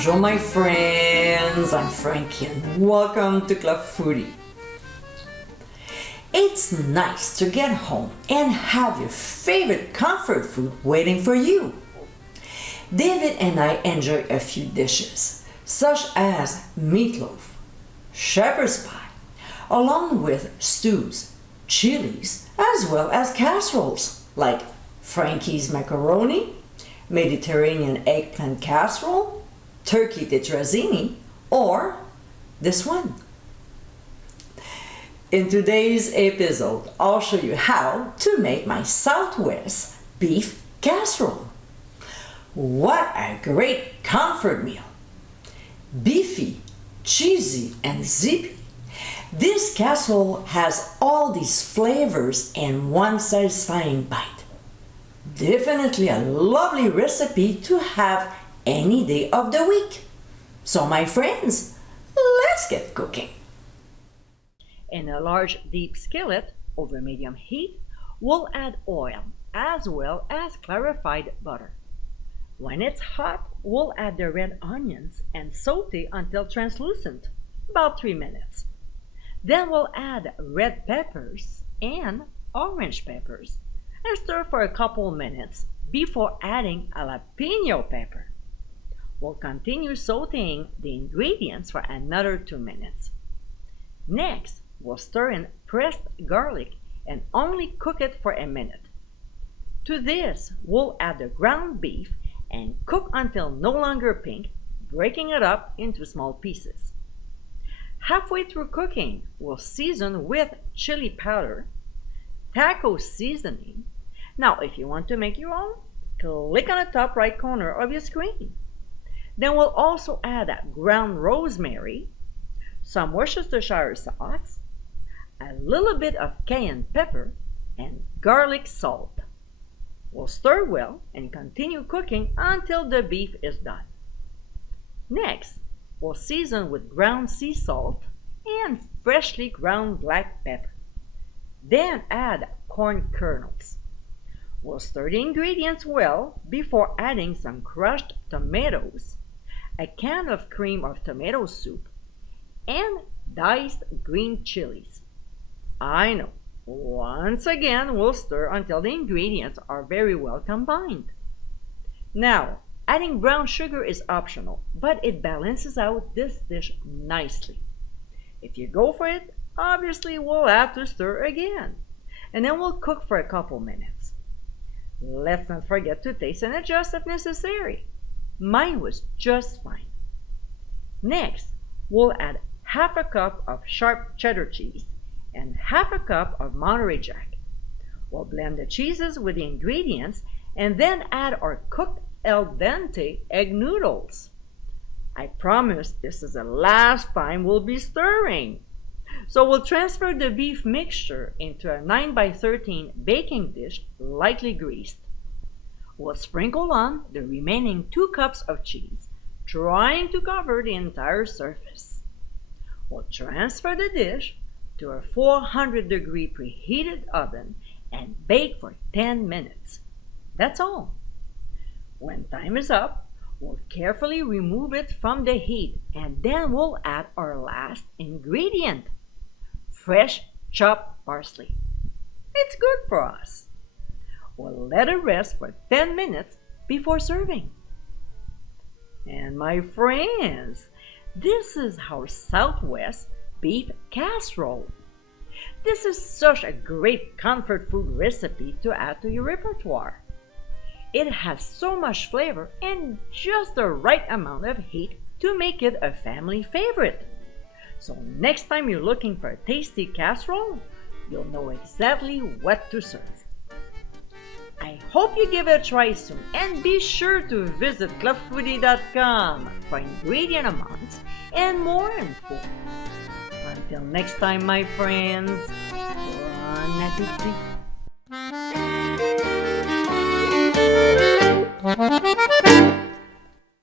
Bonjour my friends, I'm Frankie and welcome to Club Foodie. It's nice to get home and have your favorite comfort food waiting for you. David and I enjoy a few dishes, such as meatloaf, shepherd's pie, along with stews, chilies, as well as casseroles like Frankie's macaroni, Mediterranean eggplant casserole, turkey tetrazzini, or this one. In today's episode, I'll show you how to make my Southwest Beef Casserole. What a great comfort meal! Beefy, cheesy, and zippy. This casserole has all these flavors in one satisfying bite. Definitely a lovely recipe to have any day of the week. So my friends, let's get cooking. In a large deep skillet over medium heat, we'll add oil as well as clarified butter. When it's hot, we'll add the red onions and saute until translucent, about 3 minutes. Then we'll add red peppers and orange peppers and stir for a couple minutes before adding jalapeno pepper. We'll continue sauteing the ingredients for another 2 minutes. Next, we'll stir in pressed garlic and only cook it for a minute. To this, we'll add the ground beef and cook until no longer pink, breaking it up into small pieces. Halfway through cooking, we'll season with chili powder, taco seasoning. Now, if you want to make your own, click on the top right corner of your screen. Then we'll also add ground rosemary, some Worcestershire sauce, a little bit of cayenne pepper, and garlic salt. We'll stir well and continue cooking until the beef is done. Next, we'll season with ground sea salt and freshly ground black pepper. Then add corn kernels. We'll stir the ingredients well before adding some crushed tomatoes, a can of cream of tomato soup, and diced green chilies. I know, once again we'll stir until the ingredients are very well combined. Now, adding brown sugar is optional, but it balances out this dish nicely. If you go for it, obviously we'll have to stir again, and then we'll cook for a couple minutes. Let's not forget to taste and adjust if necessary. Mine was just fine. Next, we'll add half a cup of sharp cheddar cheese and half a cup of Monterey Jack. We'll blend the cheeses with the ingredients and then add our cooked al dente egg noodles. I promise this is the last time we'll be stirring. So we'll transfer the beef mixture into a 9x13 baking dish lightly greased. We'll sprinkle on the remaining 2 cups of cheese, trying to cover the entire surface. We'll transfer the dish to a 400-degree preheated oven and bake for 10 minutes. That's all. When time is up, we'll carefully remove it from the heat and then we'll add our last ingredient, fresh chopped parsley. It's good for us. We'll let it rest for 10 minutes before serving. And my friends, this is our Southwest Beef Casserole. This is such a great comfort food recipe to add to your repertoire. It has so much flavor and just the right amount of heat to make it a family favorite. So next time you're looking for a tasty casserole, you'll know exactly what to serve. I hope you give it a try soon and be sure to visit clubfoodie.com for ingredient amounts and more info. Until next time, my friends, bon appétit!